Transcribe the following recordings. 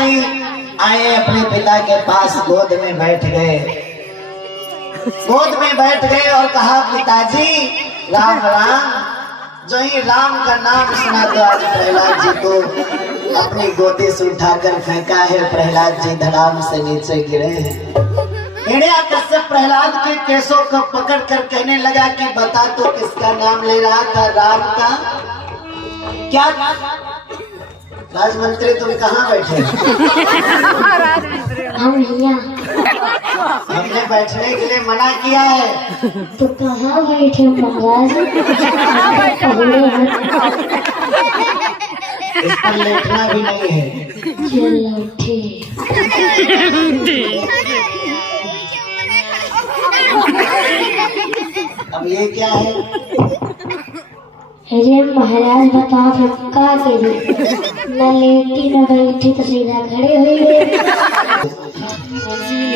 जी आए अपने पिता के पास, गोद में बैठ गए। गोद में बैठ गए और कहा, पिताजी राम राम। जो ही राम का नाम सुना तो आज प्रहलाद जी को अपनी गोदी से उठाकर फेंका है। प्रहलाद जी धड़ाम से नीचे गिरे हैं। हिरण्यकश्यप प्रहलाद के केसों को पकड़ कर कहने लगा कि बता तो किसका नाम ले रहा था, राम का? क्या राजमंत्री तुम कहाँ बैठे? हमने बैठने के लिए मना किया है। तो कहाँ बैठे महाराज? इस पर लेटना भी नहीं है। चलो ठीक। अब ये क्या है? अरे महाराज बताओ फिर क्या करी? न लेटी न बैठी तो सीधा खड़े हुई है।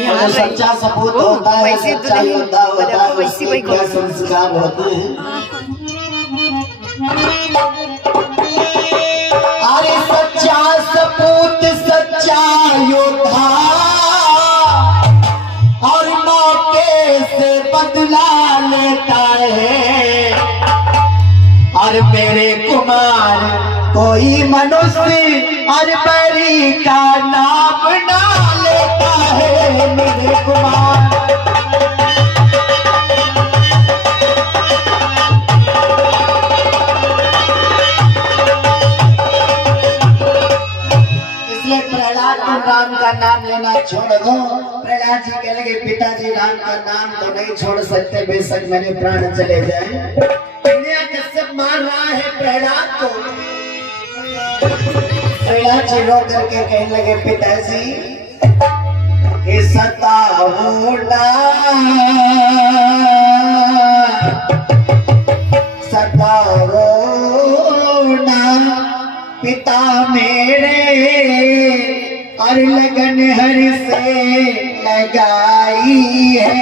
जो सच्चा सपूत होता है, सच्चा योद्धा होता है, उसके क्या संस्कार होते हैं। अरे सच्चा सपूत सच्चा योद्धा और मौके से बदला लेता है। और मेरे कुमार कोई मनुष्य और बड़ी का नाम ना लेता है। मेरे कुमार इसलिए प्रहलाद को राम का नाम लेना छोड़ दो। प्रहलाद जी कह लगे, पिताजी राम का नाम तो नहीं छोड़ सकते, बेशक मेरे प्राण चले जाए। कश्यप मार रहा है प्रहलाद को। प्रहलाद जी रो करके कहने लगे, पिताजी सताओ ना, सताओ ना पिता मेरे, और लगन हरि से लगाई है,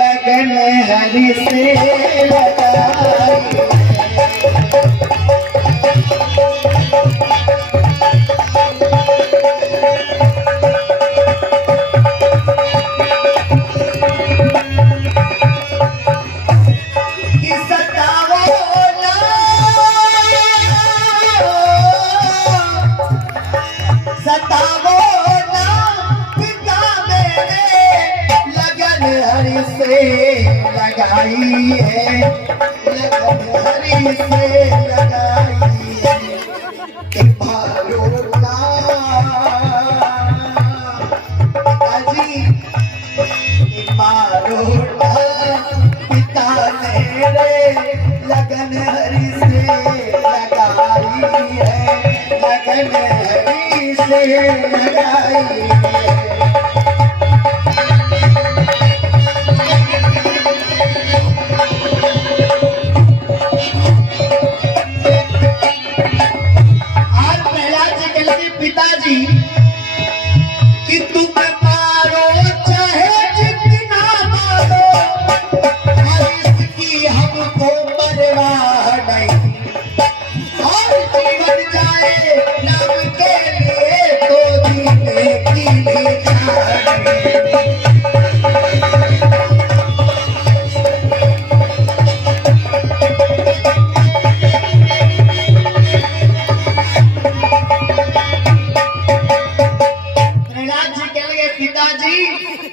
लगन हरि से लगाई। लगाई है, लगन हरि से लगाई है। मारो ना पिताजी, मारो ना पिता मेरे, लगन हरि से लगाई है, लगन हरि से लगाई है। कि तुम मारो चाहे जितना मारो, इसकी हमको परवाह नहीं। और जीवन जाए नाम के लिए तो जीने की भी जान।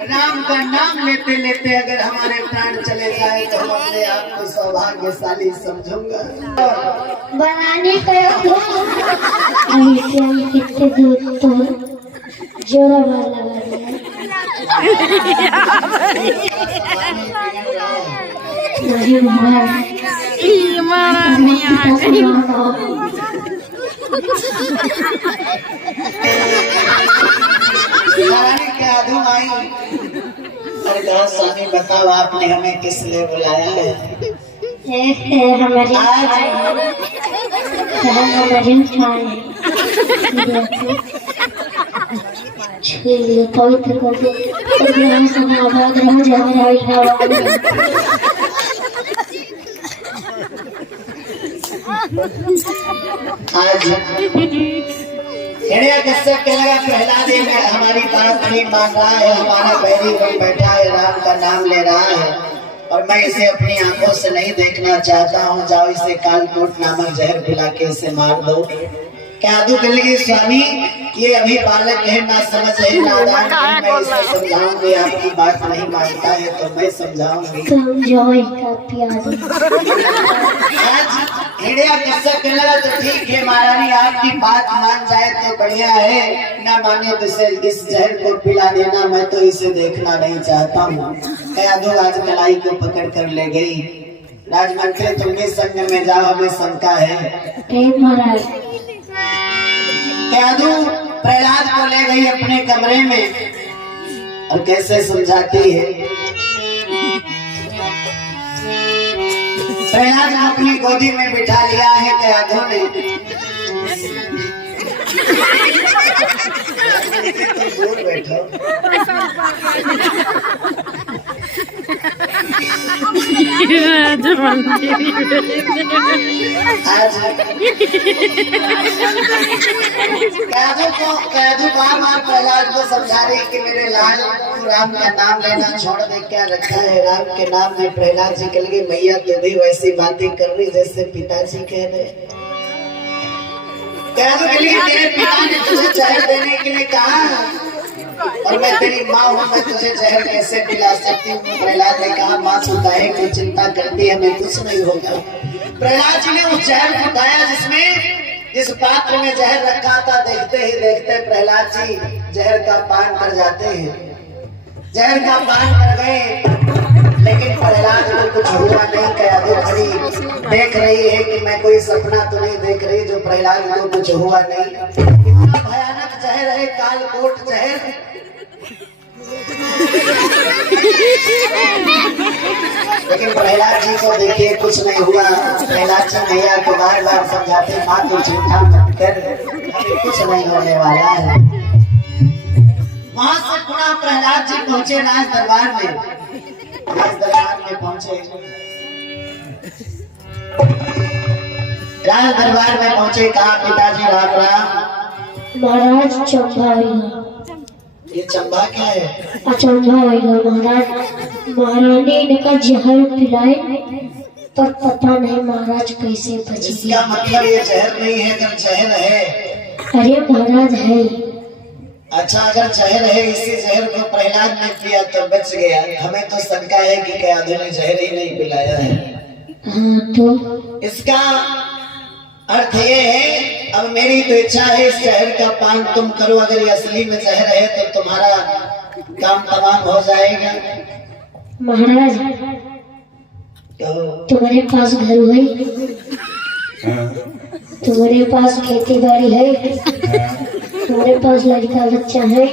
राम का नाम लेते लेते अगर हमारे प्राण चले जाए तो हम अपने आप को सौभाग्यशाली समझूंगा। बनाने का कितने दूर तो जोड़ा वाला नहीं क्या धूम आई। अरे स्वामी बताओ, आपने हमें किस लिए बुलाया है? हमारी पवित्र कर दो। आज हिरण्य कश्यप कहने लगा प्रहलाद ये हमारी बात नहीं मान रहा है, हमारा बैरी कोई बैठा है, राम का नाम ले रहा है और मैं इसे अपनी आंखों से नहीं देखना चाहता हूँ। जाओ इसे कालकूट नामक जहर पिला के इसे मार दो। कादू कहने लगी स्वामी ये अभी बालक है, ना समझ है, नादान है, मैं इसे समझाऊंगी, आपकी बात नहीं मानता है तो मैं समझाऊंगी। तुम जो इसका प्याज हिरण्य कश्यप कहने लगा तो ठीक है महारानी, आपकी बात मान जाए तो बढ़िया है, ना माने तो इस जहर को पिला देना, मैं तो इसे देखना नहीं चाहता हूँ। कादू आज कलाई को पकड़ कर ले गई। राजमंत्री तुम भी संग में जाओ, हमें शंका है। महाराज कादू प्रहलाद को ले गई अपने कमरे में और कैसे समझाती है। प्रहलाद को अपनी गोदी में बिठा लिया है कादू ने। दूर बैठो। कादू बार प्रहलाद को समझा रही कि मेरे लाल तू राम का नाम लेना छोड़ दे, क्या रखा है राम के नाम में। प्रहलाद जी कह गए मैया तू भी वैसी बातें कर रही जैसे पिताजी कह रहे। कादू कह रही तेरे पिता ने तुझे जहर देने के लिए कहा और मैं तेरी माँ हूँ, मैं तुझे जहर कैसे पिला सकती हूँ। प्रहलाद ने कहा माँ सुताए की चिंता करती है, मैं कुछ नहीं होगा। प्रहलाद जी ने उस जहर को उठाया जिस पात्र में जहर रखा था। देखते ही देखते प्रहलाद जी जहर का पान कर जाते हैं। जहर का पान कर गए लेकिन प्रहलाद को कुछ हुआ नहीं। कादू खड़ी देख रही है कि मैं कोई सपना तो नहीं देख रही जो प्रहलाद को कुछ हुआ नहीं। इतना भयानक जहर है कालकोट जहर। लेकिन प्रहलाद जी को देखिए कुछ नहीं हुआ। प्रहलाद जी मैया को बार बार समझाते माँ तो चिंता मत कर, कुछ नहीं होने वाला है। वहां से पुनः प्रहलाद जी पहुंचे राज दरबार में। राज दरबार में पहुंचे, राज दरबार में पहुंचे, कहा पिताजी राम राम। महाराज चंबा होगा। ये चंबा क्या है? अचंबा होगा महाराज। महारानी ने कहा जहर पिलाए पर पता नहीं महाराज कैसे बची। इसका मतलब ये जहर नहीं है, अगर जहर है। अरे महाराज है। अच्छा अगर जहर है, इसी जहर को प्रहलाद ने पिया तो बच गया। हमें तो शंका है कि कादू ने जहर ही नहीं पिलाया है। हाँ तो इसका अर्थ ये है अब मेरी तो इच्छा है इस जहर का पान तुम करो। अगर ये असली में जहर है तो तुम्हारा काम तमाम हो जाएगा। महाराज तो तुम्हारे पास घर है, तुम्हारे पास खेती बाड़ी है, तुम्हारे पास लड़का बच्चा है,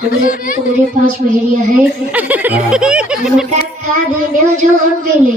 तुम्हारे पास भेड़िया है, हम का देने जो हम भी ले।